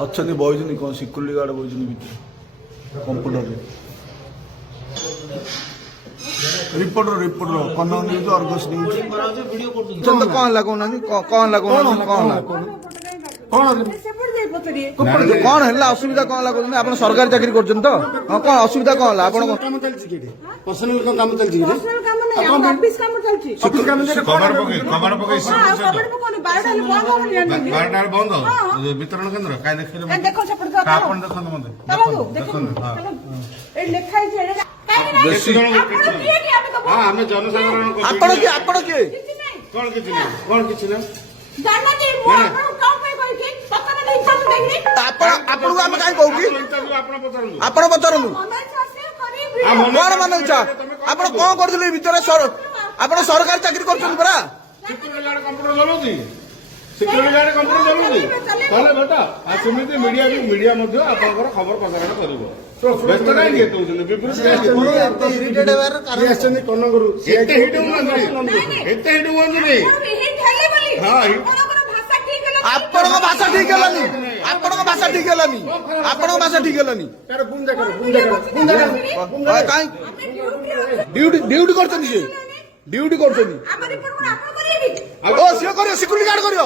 अच्छा बही कौन सिक्यूरिटी गार्ड बही कंप्यूटर रिपोर्टर रिपोर्टर कनक न्यूज अर्गस न्यूज तो कौन है कौन कौन कौन है असुविधा कौन है आप सरकारी चाकरी कर कौन असुविधा कौन है पर्सनल काम चलती बंद वितरण केन्द्र जनसाधारण कौन किसी ना ଆପଣ ପଚାରନ୍ତୁ କଣ ମାନେ ଇଚ୍ଛା ଆପଣ କଣ କରୁଥିଲେ ଭିତରେ ଆପଣ ସରକାରୀ ଚାକିରି କରୁଛନ୍ତି ପରା ସିକ୍ୟୁରିଟି ଗାର୍ଡ କମ୍ପ୍ୟୁଟର ଚଲାଉଛି ସିକ୍ୟୁରିଟି ଗାର୍ଡ କମ୍ପ୍ୟୁଟର ଚଲାଉଛି ତାହେଲେ ବେଟା ସେମିତି ମିଡିଆ ମଧ୍ୟ ଆପଣଙ୍କର ଖବର ପ୍ରସାରଣ କରିବ ବ୍ୟସ୍ତ କାହିଁକି ହେଉଛନ୍ତି ବିବୃତି ଆସିଛନ୍ତି କନକରୁ ଏତେ ହିଟ୍ ହୁଅନ୍ତୁନି ଆପଣଙ୍କ ଭାଷା ଠିକ ହେଲାନି ଆପଣଙ୍କ ଭାଷା ଠିକ ହେଲାନି ଆପଣଙ୍କ ଭାଷା ଠିକ ହେଲାନି ଡ୍ୟୁଟି କରୁଛନ୍ତି ସେ ଡ୍ୟୁଟି କରୁଛନ୍ତି ଓ ସିଏ କରିବ ସିକ୍ୟୁରିଟି ଗାର୍ଡ କରିବ